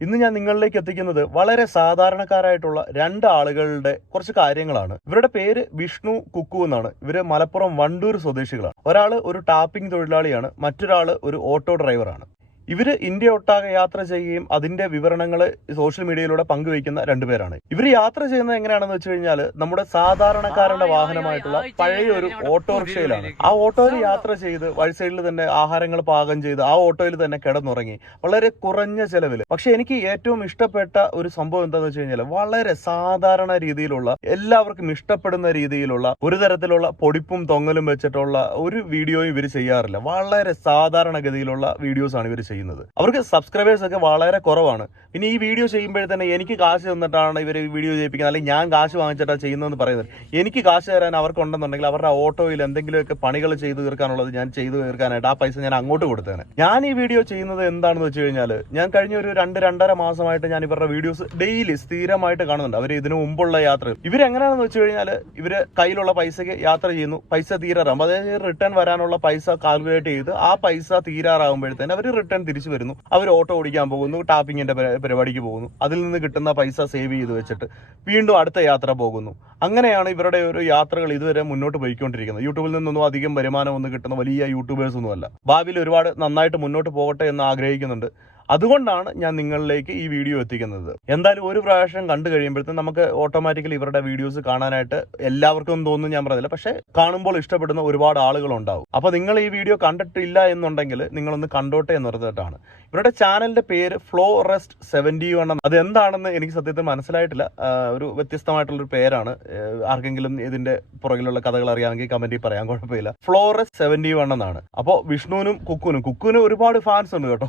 ഇന്ന് ഞാൻ നിങ്ങളിലേക്ക് എത്തിക്കുന്നത് വളരെ സാധാരണക്കാരായിട്ടുള്ള രണ്ട് ആളുകളുടെ കുറച്ച് കാര്യങ്ങളാണ്. ഇവരുടെ പേര് വിഷ്ണു കുക്കു എന്നാണ്. ഇവർ മലപ്പുറം വണ്ടൂർ സ്വദേശികളാണ്. ഒരാൾ ഒരു ടാപ്പിംഗ് തൊഴിലാളിയാണ്. മറ്റൊരാൾ ഒരു ഓട്ടോ ഡ്രൈവറാണ്. ഇവർ ഇന്ത്യ ഒട്ടാകെ യാത്ര ചെയ്യുകയും അതിന്റെ വിവരണങ്ങൾ സോഷ്യൽ മീഡിയയിലൂടെ പങ്കുവയ്ക്കുന്ന രണ്ടുപേരാണ് ഇവർ യാത്ര ചെയ്യുന്നത് എങ്ങനെയാണെന്ന് വെച്ച് കഴിഞ്ഞാൽ നമ്മുടെ സാധാരണക്കാരുടെ വാഹനമായിട്ടുള്ള പഴയ ഒരു ഓട്ടോറിക്ഷയിലാണ് ആ ഓട്ടോയിൽ യാത്ര ചെയ്ത് വഴി സൈഡിൽ തന്നെ ആഹാരങ്ങൾ പാകം ചെയ്ത് ആ ഓട്ടോയിൽ തന്നെ കിടന്നുറങ്ങി. വളരെ കുറഞ്ഞ ചെലവിൽ പക്ഷെ എനിക്ക് ഏറ്റവും ഇഷ്ടപ്പെട്ട ഒരു സംഭവം എന്താണെന്ന് വെച്ച് കഴിഞ്ഞാൽ വളരെ സാധാരണ രീതിയിലുള്ള എല്ലാവർക്കും ഇഷ്ടപ്പെടുന്ന രീതിയിലുള്ള ഒരു തരത്തിലുള്ള പൊടിപ്പും തൊങ്ങലും വെച്ചിട്ടുള്ള ഒരു വീഡിയോയും ഇവർ ചെയ്യാറില്ല. വളരെ സാധാരണഗതിയിലുള്ള വീഡിയോസ് ആണ് ഇവർ ചെയ്യുന്നത്. അവർക്ക് സബ്സ്ക്രൈബേഴ്സ് ഒക്കെ വളരെ കുറവാണ്. പിന്നെ ഈ വീഡിയോ ചെയ്യുമ്പോഴേ തന്നെ എനിക്ക് കാശ് തന്നിട്ടാണ് ഇവർ വീഡിയോ ചെയ്യിപ്പിക്കുന്നത്. അല്ലെങ്കിൽ ഞാൻ കാശ് വാങ്ങിച്ചിട്ടാണ് ചെയ്യുന്നതെന്ന് പറയുന്നത്. എനിക്ക് കാശ് തരാൻ അവർക്കുണ്ടെന്നുണ്ടെങ്കിൽ അവരുടെ ഓട്ടോയിൽ എന്തെങ്കിലുമൊക്കെ പണികൾ ചെയ്തു തീർക്കാനുള്ളത് ഞാൻ ചെയ്തു തീർക്കാനായിട്ട് ആ പൈസ ഞാൻ അങ്ങോട്ട് കൊടുത്തേനെ. ഞാൻ ഈ വീഡിയോ ചെയ്യുന്നത് എന്താണെന്ന് വെച്ച് കഴിഞ്ഞാൽ ഞാൻ കഴിഞ്ഞ ഒരു രണ്ട് രണ്ടര മാസമായിട്ട് ഞാൻ ഇവരുടെ വീഡിയോസ് ഡെയിലി സ്ഥിരമായിട്ട് കാണുന്നുണ്ട്. അവർ ഇതിനു മുമ്പുള്ള യാത്ര ഇവരെങ്ങനെയാണെന്ന് വെച്ച് കഴിഞ്ഞാൽ ഇവർ കയ്യിലുള്ള പൈസയ്ക്ക് യാത്ര ചെയ്യുന്നു. പൈസ തീരാറാകും. അതായത് റിട്ടേൺ വരാനുള്ള പൈസ കാൽക്കുലേറ്റ് ചെയ്ത് ആ പൈസ തീരാറാകുമ്പോഴത്തേന് അവർ റിട്ടേൺ തിരിച്ചു വരുന്നു. അവർ ഓട്ടോ ഓടിക്കാൻ പോകുന്നു ടാപ്പിങ്ങിന്റെ പരിപാടിക്ക് പോകുന്നു. അതിൽ നിന്ന് കിട്ടുന്ന പൈസ സേവ് ചെയ്ത് വെച്ചിട്ട് വീണ്ടും അടുത്ത യാത്ര പോകുന്നു. അങ്ങനെയാണ് ഇവരുടെ ഒരു യാത്രകൾ ഇതുവരെ മുന്നോട്ട് പോയിക്കൊണ്ടിരിക്കുന്നത്. യൂട്യൂബിൽ നിന്നൊന്നും അധികം വരുമാനം ഒന്നും കിട്ടുന്ന വലിയ യൂട്യൂബേഴ്സ് ഒന്നുമല്ല. ഭാവിയിൽ ഒരുപാട് നന്നായിട്ട് മുന്നോട്ട് പോകട്ടെ എന്ന് ആഗ്രഹിക്കുന്നുണ്ട്. അതുകൊണ്ടാണ് ഞാൻ നിങ്ങളിലേക്ക് ഈ വീഡിയോ എത്തിക്കുന്നത്. എന്തായാലും ഒരു പ്രാവശ്യം കണ്ടു കഴിയുമ്പോഴത്തേക്കും നമുക്ക് ഓട്ടോമാറ്റിക്കലി ഇവരുടെ വീഡിയോസ് കാണാനായിട്ട് എല്ലാവർക്കും തോന്നുന്നു ഞാൻ പറഞ്ഞില്ല. പക്ഷേ കാണുമ്പോൾ ഇഷ്ടപ്പെടുന്ന ഒരുപാട് ആളുകൾ ഉണ്ടാവും അപ്പൊ നിങ്ങൾ ഈ വീഡിയോ കണ്ടിട്ടില്ല എന്നുണ്ടെങ്കിൽ നിങ്ങളൊന്ന് കണ്ടോട്ടെ എന്ന് പറഞ്ഞിട്ടാണ്. ഇവരുടെ ചാനലിന്റെ പേര് ഫ്ലോ റെസ്റ്റ് സെവന്റി വൺ അത് എന്താണെന്ന് എനിക്ക് സത്യത്തിൽ മനസ്സിലായിട്ടില്ല. ഒരു വ്യത്യസ്തമായിട്ടുള്ളൊരു പേരാണ്. ആർക്കെങ്കിലും ഇതിന്റെ പുറകിലുള്ള കഥകൾ അറിയാമെങ്കിൽ കമന്റിൽ പറയാൻ കുഴപ്പമില്ല. ഫ്ലോറസ് സെവന്റി വൺ എന്നാണ്. അപ്പോൾ വിഷ്ണുവിനും കുക്കുനും കുക്കുവിന് ഒരുപാട് ഫാൻസ് ഉണ്ട് കേട്ടോ.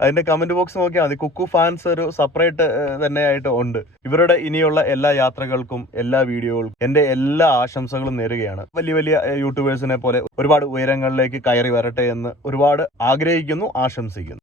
അതിന്റെ കമന്റ് ബോക്സ് നോക്കിയാൽ മതി. കുക്കു ഫാൻസ് ഒരു സെപ്പറേറ്റ് തന്നെയായിട്ട് ഉണ്ട്. ഇവരുടെ ഇനിയുള്ള എല്ലാ യാത്രകൾക്കും എല്ലാ വീഡിയോകൾക്കും എന്റെ എല്ലാ ആശംസകളും നേരുകയാണ്. വലിയ വലിയ യൂട്യൂബേഴ്സിനെ പോലെ ഒരുപാട് ഉയരങ്ങളിലേക്ക് കയറി വരട്ടെ എന്ന് ഒരുപാട് ആഗ്രഹിക്കുന്നു ആശംസിക്കുന്നു.